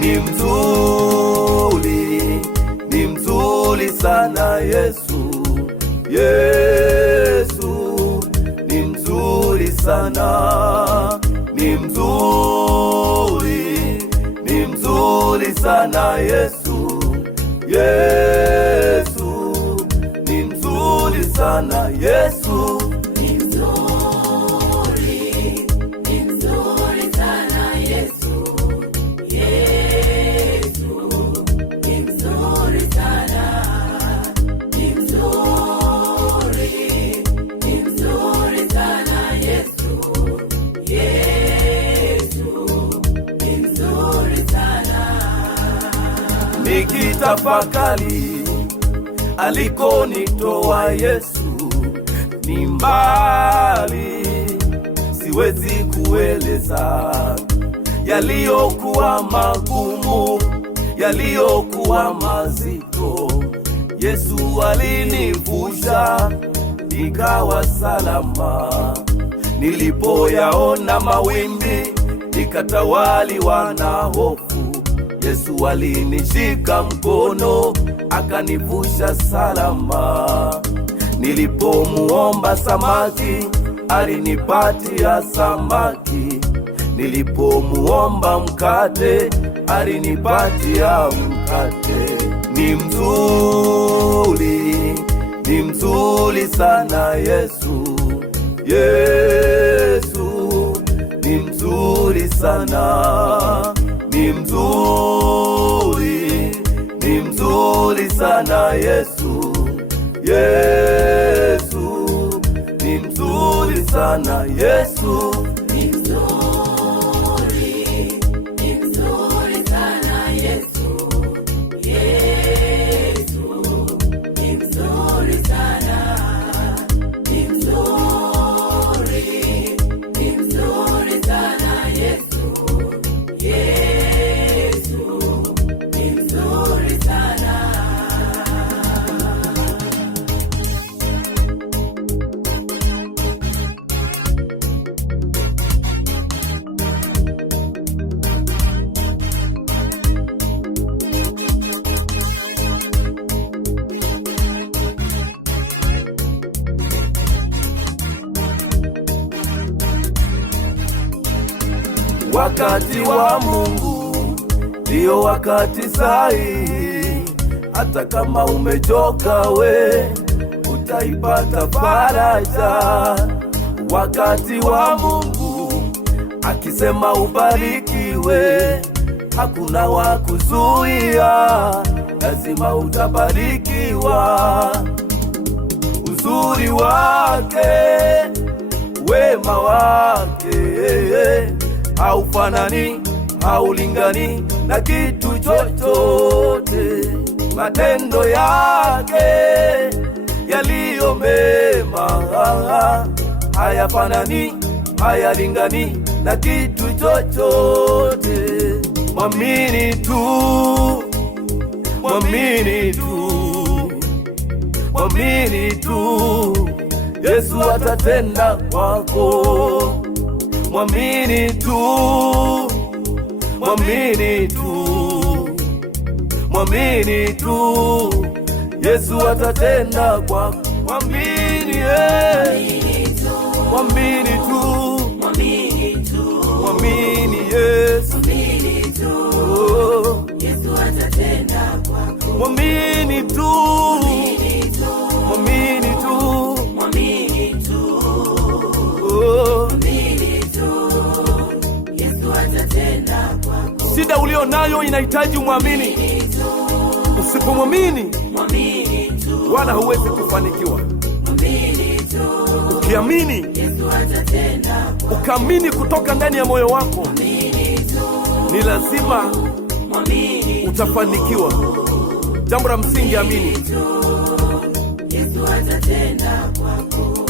Ni mzuri, ni mzuri sana Yesu. Yesu ni mzuri sana, ni mzuri, ni mzuri sana Yesu. Yesu ni mzuri sana Yesu. Nikitafakari alikonitoa Yesu ni mbali, siwezi kueleza yaliyokuwa magumu, yaliyokuwa mazito. Yesu alinivusha nikawa salama. Nilipoyaona mawimbi nikatawaliwa na hofu, Yesu alinishika mkono akanivusha salama. Nilipomuomba samaki alinipatia samaki, nilipomuomba mkate alinipatia mkate. Ni mzuri, ni mzuri sana Yesu. Yesu ni mzuri sana, ni mzuri, ni mzuri sana Yesu. Yesu ni mzuri sana Yesu. Ni mzuri, ni mzuri sana Yesu. Yesu ni mzuri sana, ni mzuri, ni mzuri sana Yesu. Yesu ni mzuri sana. Wakati wa Mungu ndio wakati sahihi. Hata kama umechoka we utaipata faraja. Wakati wa Mungu akisema ubarikiwe, hakuna wa kuzuia, lazima utabarikiwa. Uzuri wake, wema wake haufanani, haulingani na kitu chochote. Matendo yake yaliyo mema hayafanani, hayalingani na kitu chochote. Mwamini tu, mwamini tu, mwamini tu, Yesu atatenda kwako. Mwamini tu, mwamini tu, mwamini tu, Yesu atatenda kwako. Mwamini, mwamini tu, mwamini Yesu. Yesu atatenda kwako. Mwamini tu, mwamini tu, mwamini tu, Yesu atatenda kwako. Shida ulio nayo inahitaji umwamini. Usipomwamini wala huwezi kufanikiwa. Ukiamini, Yesu atatenda kwako. ukaamini kutoka ndani ya moyo wako, ni lazima utafanikiwa. Jambo la msingi, amini. Yesu atatenda kwako.